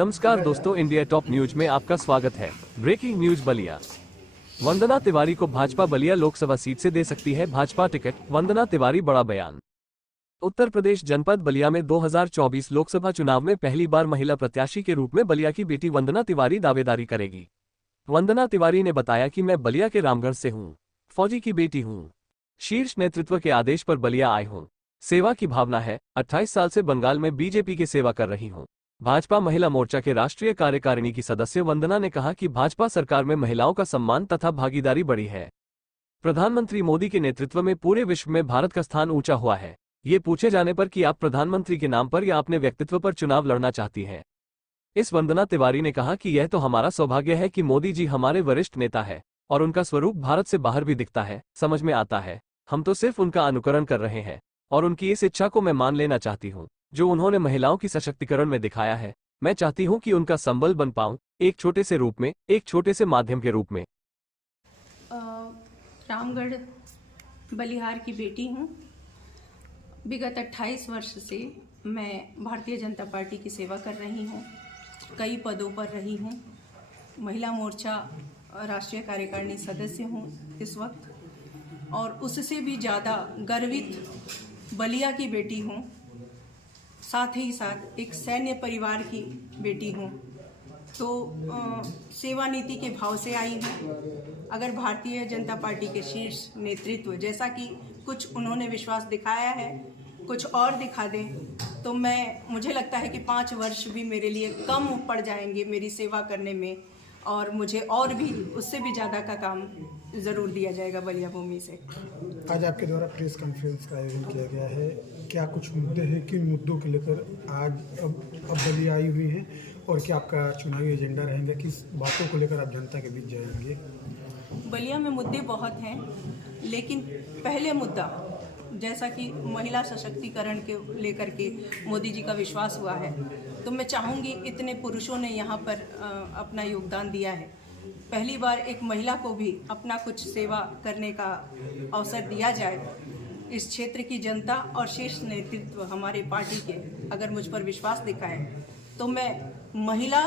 नमस्कार दोस्तों, India top news में आपका स्वागत है। Breaking news Ballia. वंदना तिवारी को भाजपा बलिया लोकसभा सीट से दे सकती है भाजपा टिकट, वंदना तिवारी बड़ा बयान। उत्तर प्रदेश जनपद बलिया में 2024 लोकसभा चुनाव में पहली बार महिला प्रत्याशी के रूप में बलिया की बेटी वंदना तिवारी दावेदारी करेगी। वंदना तिवारी ने बताया कि मैं बलिया के रामगढ़ से हूँ, फौजी की बेटी हूँ, शीर्ष नेतृत्व के आदेश पर बलिया आई हूँ, सेवा की भावना है, 28 साल से बंगाल में बीजेपी की सेवा कर रही हूँ। भाजपा महिला मोर्चा के राष्ट्रीय कार्यकारिणी की सदस्य वंदना ने कहा कि भाजपा सरकार में महिलाओं का सम्मान तथा भागीदारी बढ़ी है। प्रधानमंत्री मोदी के नेतृत्व में पूरे विश्व में भारत का स्थान ऊंचा हुआ है। ये पूछे जाने पर कि आप प्रधानमंत्री के नाम पर या अपने व्यक्तित्व पर चुनाव लड़ना चाहती हैं, इस वंदना तिवारी ने कहा कि यह तो हमारा सौभाग्य है कि मोदी जी हमारे वरिष्ठ नेता है और उनका स्वरूप भारत से बाहर भी दिखता है, समझ में आता है। हम तो सिर्फ उनका अनुकरण कर रहे हैं और उनकी इस इच्छा को मैं मान लेना चाहती हूँ जो उन्होंने महिलाओं की सशक्तिकरण में दिखाया है। मैं चाहती हूँ कि उनका संबल बन पाऊँ, एक छोटे से रूप में, एक छोटे से माध्यम के रूप में। रामगढ़ बलिहार की बेटी हूँ। विगत 28 वर्ष से मैं भारतीय जनता पार्टी की सेवा कर रही हूँ, कई पदों पर रही हूँ। महिला मोर्चा राष्ट्रीय कार्यकारिणी सदस्य हूँ इस वक्त, और उससे भी ज़्यादा गर्वित बलिया की बेटी हूँ। साथ ही साथ एक सैन्य परिवार की बेटी हूँ, तो सेवा नीति के भाव से आई हूँ। अगर भारतीय जनता पार्टी के शीर्ष नेतृत्व जैसा कि कुछ उन्होंने विश्वास दिखाया है, कुछ और दिखा दें, तो मुझे लगता है कि 5 वर्ष भी मेरे लिए कम पड़ जाएंगे मेरी सेवा करने में, और मुझे और भी उससे भी ज़्यादा का काम ज़रूर दिया जाएगा बलिया भूमि से। आज आपके द्वारा प्रेस कॉन्फ्रेंस का आयोजन किया गया है, क्या कुछ मुद्दे हैं, किन मुद्दों को लेकर आज अब बलिया आई हुई हैं, और क्या आपका चुनावी एजेंडा रहेगा, किस बातों को लेकर आप जनता के बीच जाएंगे? बलिया में मुद्दे बहुत हैं, लेकिन पहले मुद्दा जैसा कि महिला सशक्तिकरण के लेकर के मोदी जी का विश्वास हुआ है, तो मैं चाहूँगी इतने पुरुषों ने यहाँ पर अपना योगदान दिया है, पहली बार एक महिला को भी अपना कुछ सेवा करने का अवसर दिया जाए। इस क्षेत्र की जनता और शीर्ष नेतृत्व हमारे पार्टी के अगर मुझ पर विश्वास दिखाए, तो मैं महिला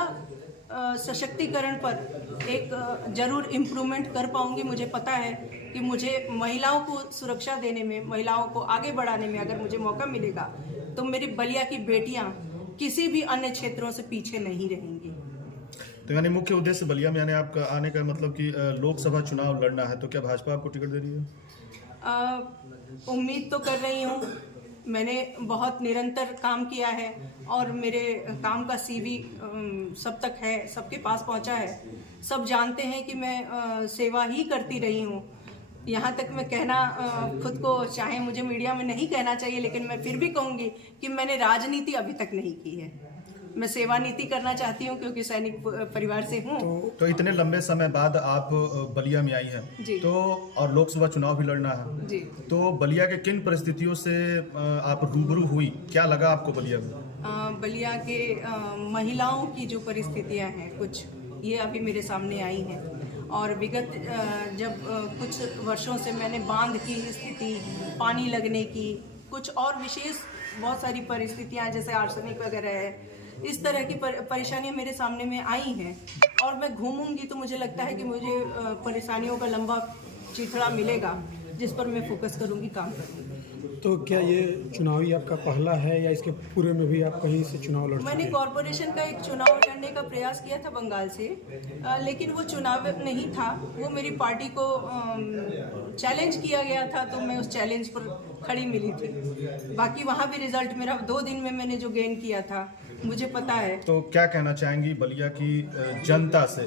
सशक्तिकरण पर एक ज़रूर इम्प्रूवमेंट कर पाऊंगी। मुझे पता है कि मुझे महिलाओं को सुरक्षा देने में, महिलाओं को आगे बढ़ाने में अगर मुझे मौका मिलेगा, तो मेरी बलिया की बेटियां किसी भी अन्य क्षेत्रों से पीछे नहीं रहेंगी। तो यानी मुख्य उद्देश्य बलिया में यानी आपका आने का मतलब कि लोकसभा चुनाव लड़ना है, तो क्या भाजपा आपको टिकट दे रही है? उम्मीद तो कर रही हूँ। मैंने बहुत निरंतर काम किया है और मेरे काम का CV सब तक है, सबके पास पहुँचा है। सब जानते हैं कि मैं सेवा ही करती रही हूँ। यहाँ तक मैं कहना खुद को, चाहे मुझे मीडिया में नहीं कहना चाहिए, लेकिन मैं फिर भी कहूँगी कि मैंने राजनीति अभी तक नहीं की है। मैं सेवा नीति करना चाहती हूँ क्योंकि सैनिक परिवार से हूँ। तो इतने लंबे समय बाद आप बलिया में आई हैं, तो और लोकसभा चुनाव भी लड़ना है जी, तो बलिया के किन परिस्थितियों से आप रूबरू हुई, क्या लगा आपको बलिया में? बलिया के महिलाओं की जो परिस्थितियाँ हैं कुछ, ये अभी मेरे सामने आई हैं, और विगत जब कुछ वर्षों से मैंने बांध की स्थिति, पानी लगने की, कुछ और विशेष बहुत सारी परिस्थितियाँ जैसे आर्सेनिक वगैरह है, इस तरह की परेशानियाँ मेरे सामने में आई हैं, और मैं घूमूंगी तो मुझे लगता है कि मुझे परेशानियों का लंबा चिथड़ा मिलेगा जिस पर मैं फोकस करूंगी, काम करूंगी। तो क्या ये चुनावी आपका पहला है या इसके पूरे में भी आप कहीं से चुनाव लड़? मैंने कॉरपोरेशन का एक चुनाव लड़ने का प्रयास किया था बंगाल से, लेकिन वो चुनाव नहीं था, वो मेरी पार्टी को चैलेंज किया गया था, तो मैं उस चैलेंज पर खड़ी मिली थी। बाकी वहाँ भी रिजल्ट मेरा 2 दिन में मैंने जो गेन किया था मुझे पता है। तो क्या कहना चाहेंगी बलिया की जनता से?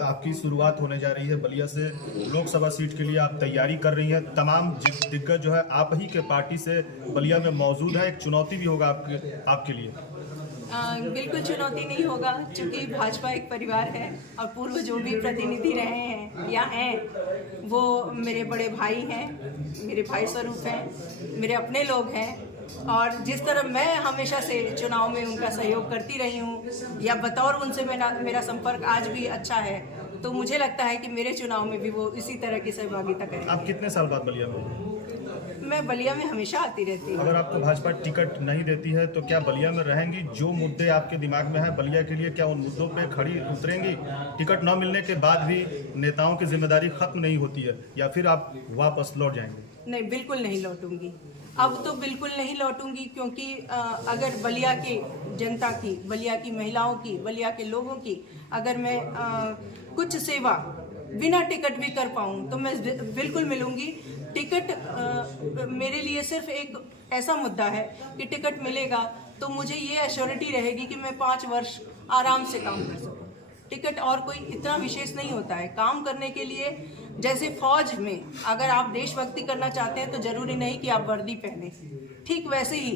आपकी शुरुआत होने जा रही है बलिया से, लोकसभा सीट के लिए आप तैयारी कर रही हैं, तमाम दिग्गज जो है आप ही के पार्टी से बलिया में मौजूद है, एक चुनौती भी होगा आपके लिए? बिल्कुल चुनौती नहीं होगा, क्योंकि भाजपा एक परिवार है और पूर्व जो भी प्रतिनिधि रहे हैं या हैं वो मेरे बड़े भाई हैं, मेरे भाई स्वरूप हैं, मेरे अपने लोग हैं, और जिस तरह मैं हमेशा से चुनाव में उनका सहयोग करती रही हूँ या बतौर उनसे मेरा संपर्क आज भी अच्छा है, तो मुझे लगता है कि मेरे चुनाव में भी वो इसी तरह की सहभागिता करें। आप कितने साल बाद बलिया में? मैं बलिया में हमेशा आती रहती हूँ। अगर आपको भाजपा टिकट नहीं देती है तो क्या बलिया में रहेंगी? जो मुद्दे आपके दिमाग में है बलिया के लिए, क्या उन मुद्दों पे खड़ी उतरेंगी? टिकट न मिलने के बाद भी नेताओं की जिम्मेदारी खत्म नहीं होती है, या फिर आप वापस लौट जाएंगे? नहीं, बिल्कुल नहीं लौटूंगी। अब तो बिल्कुल नहीं लौटूंगी, क्योंकि अगर बलिया की जनता की, बलिया की महिलाओं की, बलिया के लोगों की अगर मैं कुछ सेवा बिना टिकट भी कर पाऊँ तो मैं बिल्कुल मिलूंगी। टिकट मेरे लिए सिर्फ एक ऐसा मुद्दा है कि टिकट मिलेगा तो मुझे ये एश्योरिटी रहेगी कि मैं 5 वर्ष आराम से काम कर सकूं। टिकट और कोई इतना विशेष नहीं होता है काम करने के लिए। जैसे फौज में अगर आप देशभक्ति करना चाहते हैं तो जरूरी नहीं कि आप वर्दी पहने, ठीक वैसे ही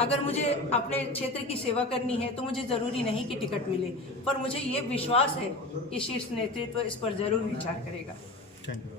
अगर मुझे अपने क्षेत्र की सेवा करनी है तो मुझे जरूरी नहीं कि टिकट मिले, पर मुझे ये विश्वास है कि शीर्ष नेतृत्व इस पर जरूर विचार करेगा। Thank you.